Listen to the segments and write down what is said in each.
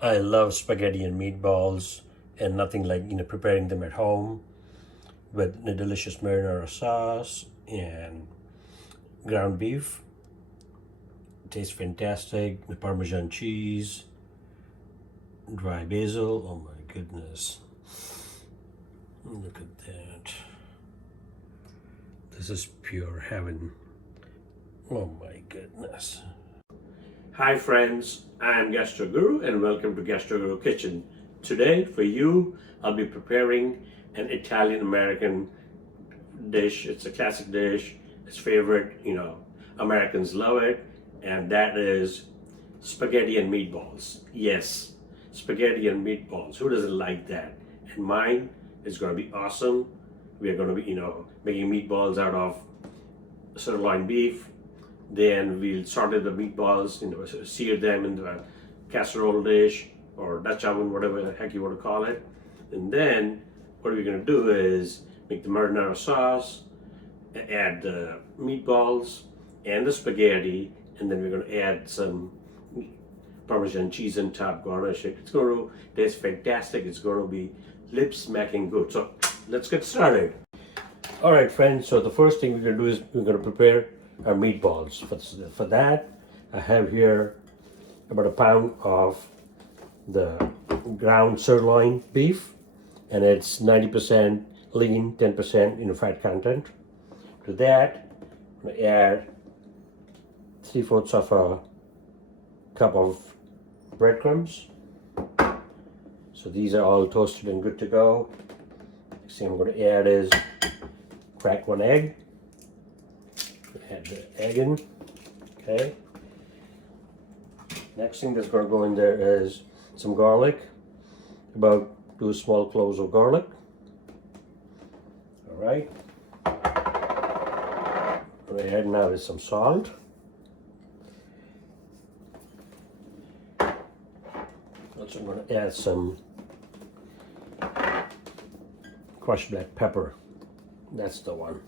I love spaghetti and meatballs, and nothing like preparing them at home with the delicious marinara sauce and ground beef. It tastes fantastic. The Parmesan cheese, dry basil. Oh my goodness! Look at that. This is pure heaven. Oh my goodness. Hi friends, I am Gastro Guru and welcome to Gastro Guru Kitchen. Today for you, I'll be preparing an Italian-American dish. It's a classic dish. It's favorite, Americans love it, and that is spaghetti and meatballs. Yes, spaghetti and meatballs. Who doesn't like that? And mine is going to be awesome. We are going to be, making meatballs out of sirloin beef. Then we'll saute the meatballs, sear them in the casserole dish or Dutch oven, whatever the heck you want to call it. And then what we're going to do is make the marinara sauce, add the meatballs and the spaghetti, and then we're going to add some Parmesan cheese on top, garnish it. It's going to taste fantastic. It's going to be lip-smacking good. So let's get started. All right, friends. So the first thing we're going to do is we're going to prepare our meatballs. For that, I have here about a pound of the ground sirloin beef, and it's 90% lean, 10% fat content. To that, I'm going to add 3/4 of a cup of breadcrumbs. So these are all toasted and good to go. Next thing I'm going to add is crack one egg. Add the egg in. Okay. Next thing that's going to go in there is some garlic, about 2 small cloves of garlic. All right. What I add now is some salt. Also, I'm going to add some crushed black pepper. That's the one.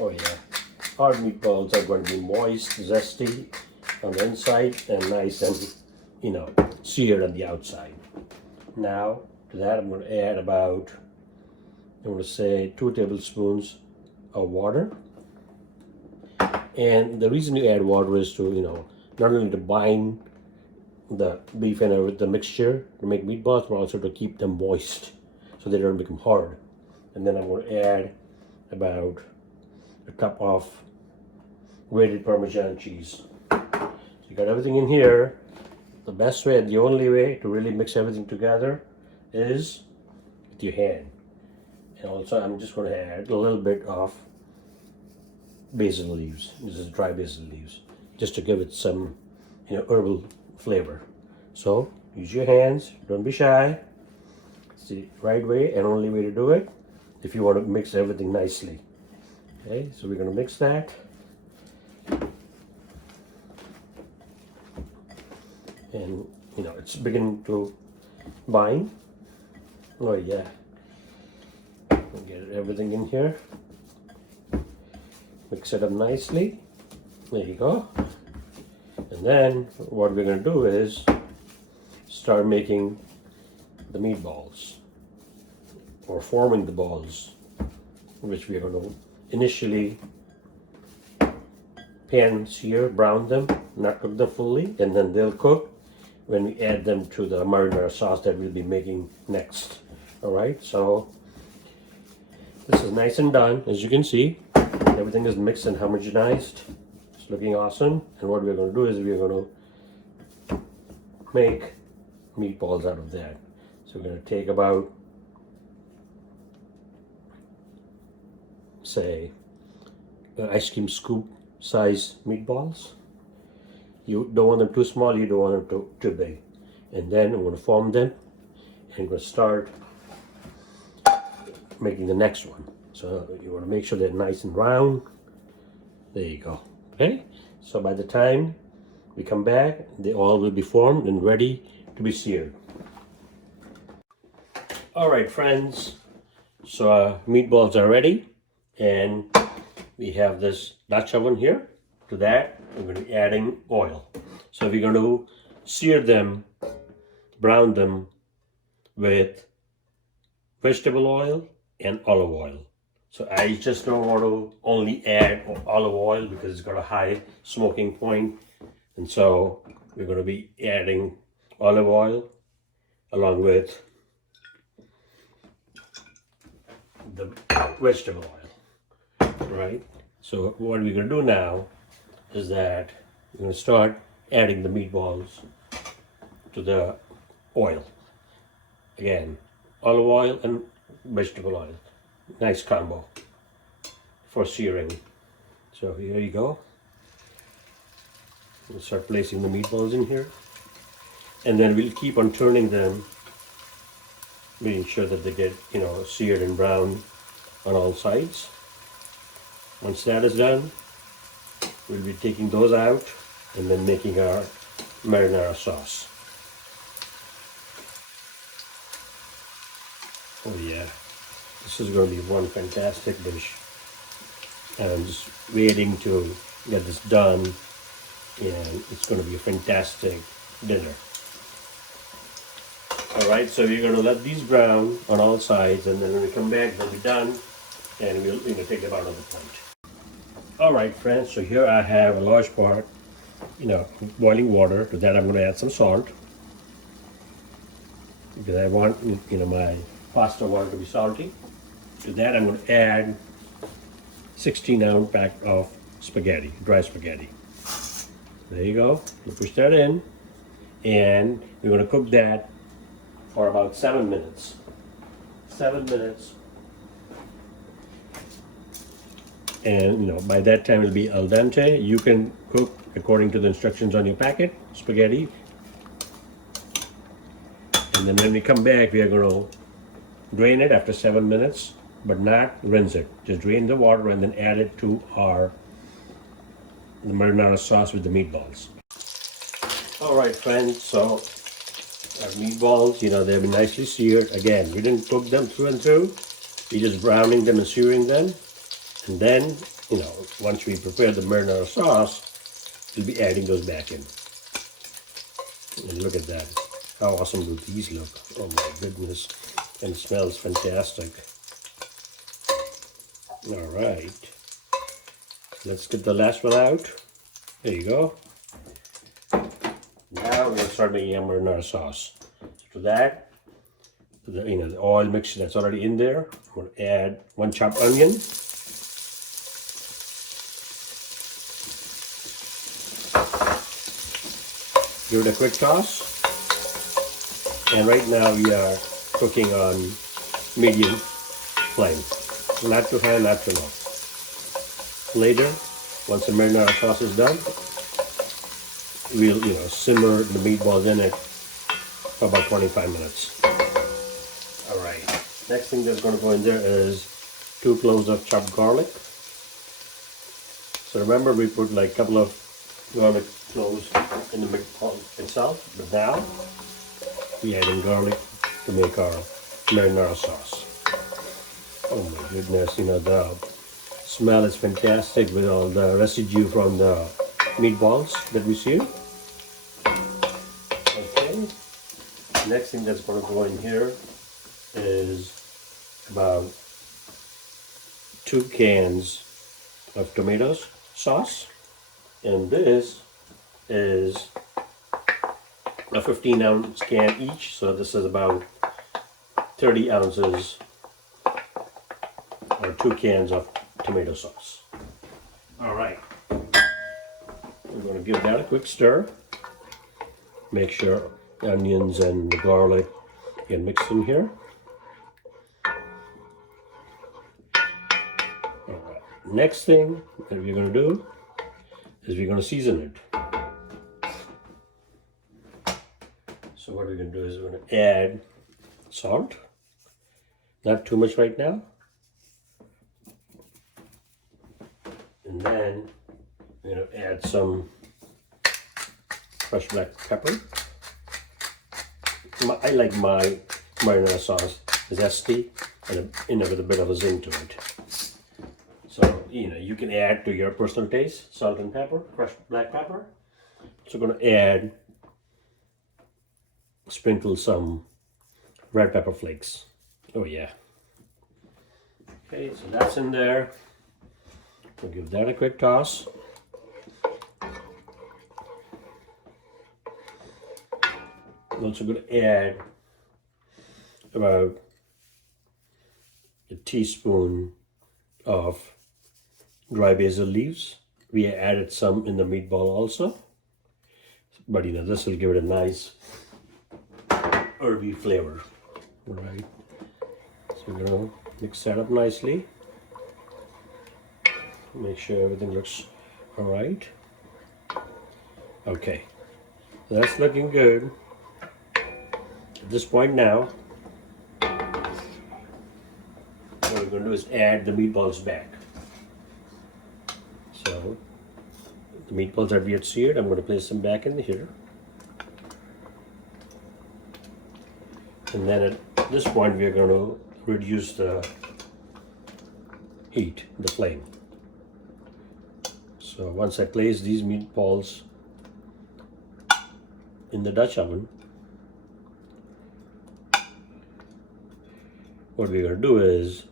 Oh yeah, our meatballs are going to be moist, zesty on the inside and nice and, seared on the outside. Now, to that I'm going to add about, 2 tablespoons of water. And the reason you add water is to, not only to bind the beef and with the mixture to make meatballs, but also to keep them moist so they don't become hard. And then I'm going to add about a cup of grated Parmesan cheese. So you got everything in here. The best way, the only way to really mix everything together is with your hand. And also I'm just going to add a little bit of basil leaves. This is dry basil leaves, just to give it some, herbal flavor. So use your hands, don't be shy. It's the right way and only way to do it if you want to mix everything nicely. Okay, so we're going to mix that. And, it's beginning to bind. Oh, yeah. Get everything in here. Mix it up nicely. There you go. And then what we're going to do is start making the meatballs, or forming the balls, which we are going to initially pan sear, brown them, not cook them fully, and then they'll cook when we add them to the marinara sauce that we'll be making next. All right, so this is nice and done. As you can see, everything is mixed and homogenized. It's looking awesome. And what we're going to do is we're going to make meatballs out of that. So we're going to take about, say, ice cream scoop size meatballs. You don't want them too small, you don't want them too big. And then I'm going to form them and I'm going to start making the next one. So you want to make sure they're nice and round. There you go. Okay, so by the time we come back, they all will be formed and ready to be seared. All right, friends, so our meatballs are ready, and we have this Dutch oven here. To that, we're going to be adding oil. So we're going to sear them, brown them with vegetable oil and olive oil. So I just don't want to only add olive oil because it's got a high smoking point. And so we're going to be adding olive oil along with the vegetable oil, right? So what we're going to do now is that we're going to start adding the meatballs to the oil. Again, olive oil and vegetable oil. Nice combo for searing. So here you go. We'll start placing the meatballs in here. And then we'll keep on turning them, making sure that they get, seared and brown on all sides. Once that is done, we'll be taking those out and then making our marinara sauce. Oh yeah, this is going to be one fantastic dish. And I'm just waiting to get this done, and it's going to be a fantastic dinner. Alright, so we're going to let these brown on all sides, and then when we come back they'll be done, and we'll take them out of the plate. Alright friends, so here I have a large pot, boiling water. To that I'm going to add some salt, because I want, my pasta water to be salty. To that I'm going to add 16-ounce pack of spaghetti, dry spaghetti. There you go. You push that in, and we're going to cook that for about 7 minutes. 7 minutes. And by that time it'll be al dente. You can cook according to the instructions on your packet, spaghetti. And then when we come back, we are going to drain it after 7 minutes, but not rinse it. Just drain the water and then add it to the marinara sauce with the meatballs. Alright friends, so our meatballs, they've been nicely seared. Again, we didn't cook them through and through. We're just browning them and searing them. And then, once we prepare the marinara sauce, we'll be adding those back in. And look at that. How awesome do these look? Oh my goodness. And it smells fantastic. Alright. Let's get the last one out. There you go. Now we're going to start making our marinara sauce. To that, the oil mixture that's already in there, I'm going to add 1 chopped onion. Give it a quick toss. And right now we are cooking on medium flame. Not too high, not too low. Later, once the marinara sauce is done, we'll simmer the meatballs in it for about 25 minutes. Alright, next thing that's going to go in there is 2 cloves of chopped garlic. So remember, we put like a couple of garlic cloves in the meatball itself, but now we're adding garlic to make our marinara sauce. Oh my goodness, the smell is fantastic with all the residue from the meatballs that we seared. Okay, next thing that's going to go in here is about 2 cans of tomato sauce, and this is a 15-ounce can each, so this is about 30 ounces or 2 cans of tomato sauce. Alright, we're going to give that a quick stir. Make sure the onions and the garlic get mixed in here. Alright, next thing that we're going to do is we're going to season it. So what we're going to do is we're going to add salt. Not too much right now. And then we're going to add some fresh black pepper. I like my marinara sauce zesty and with a bit of a zing to it. So, you can add to your personal taste, salt and pepper, fresh black pepper. So we're going to add sprinkle some red pepper flakes. Oh yeah. Okay, so that's in there. We'll give that a quick toss. I'm also going to add about a teaspoon of dry basil leaves. We added some in the meatball also, but this will give it a nice herby flavor. All right, so we're gonna mix that up nicely. Make sure everything looks all right. Okay, so that's looking good. At this point now, what we're going to do is add the meatballs back. So the meatballs that we had seared, I'm going to place them back in here. And then at this point, we're going to reduce the heat, the flame. So once I place these meatballs in the Dutch oven, what we're going to do is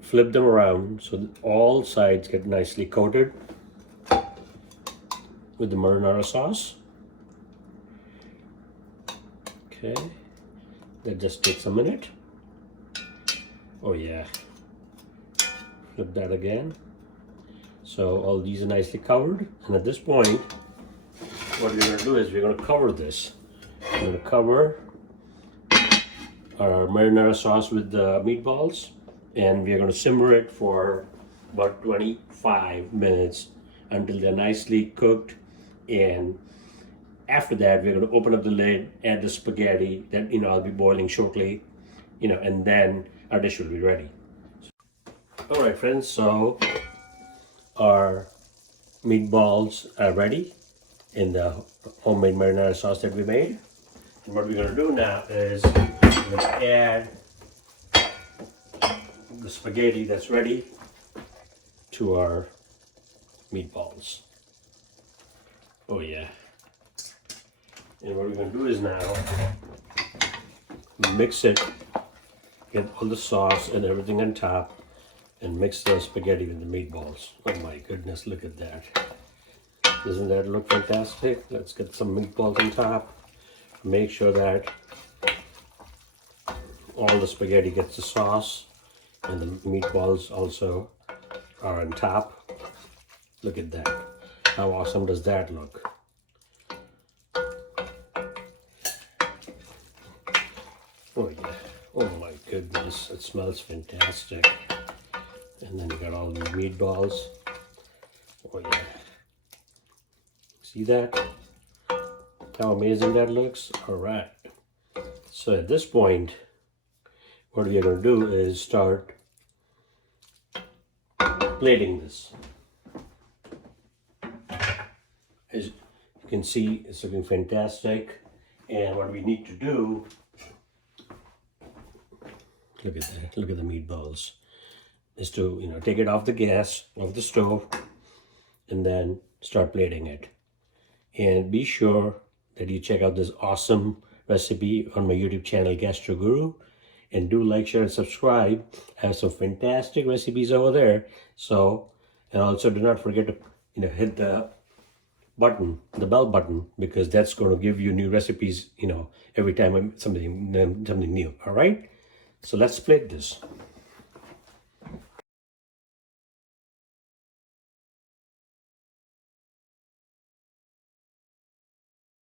flip them around so that all sides get nicely coated with the marinara sauce. Okay, that just takes a minute. Oh yeah, flip that again. So all these are nicely covered, and at this point, what we're going to do is we're going to cover this. We're going to cover our marinara sauce with the meatballs, and we're going to simmer it for about 25 minutes until they're nicely cooked. And after that, we're going to open up the lid, add the spaghetti that I'll be boiling shortly, and then our dish will be ready. All right, friends, so our meatballs are ready in the homemade marinara sauce that we made. And what we're going to do now is we're going to add the spaghetti that's ready to our meatballs. Oh yeah. And what we're going to do is now mix it, get all the sauce and everything on top, and mix the spaghetti with the meatballs. Oh my goodness, look at that. Doesn't that look fantastic? Let's get some meatballs on top. Make sure that all the spaghetti gets the sauce and the meatballs also are on top. Look at that. How awesome does that look? Oh yeah. Oh my goodness. It smells fantastic. And then you got all the meatballs. Oh yeah. See that? How amazing that looks? Alright. So at this point, what we are going to do is start plating this. As you can see, it's looking fantastic. And what we need to do, look at that, look at the meatballs, is to take it off the gas, off the stove, and then start plating it. And be sure that you check out this awesome recipe on my YouTube channel, Gastro Guru. And do like, share, and subscribe. I have some fantastic recipes over there. So, and also do not forget to hit the button, the bell button, because that's going to give you new recipes, every time I'm something new. All right. So let's plate this.